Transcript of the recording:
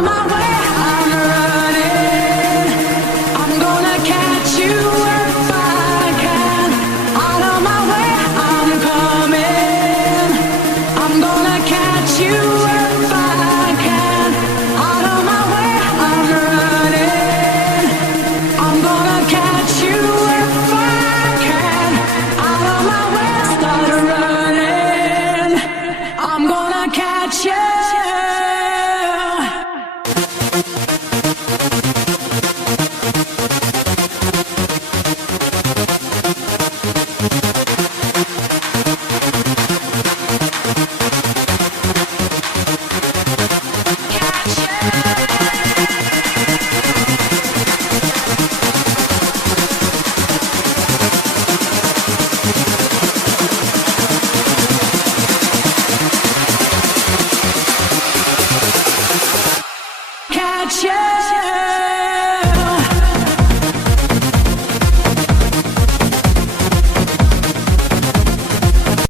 on my way, I'm running. I'm gonna catch you if I can. Out of my way, I'm coming. I'm gonna catch you if I can. Out of my way, I'm running. I'm gonna catch you if I can. Out of my way, start running. I'm gonna catch you. Catch you.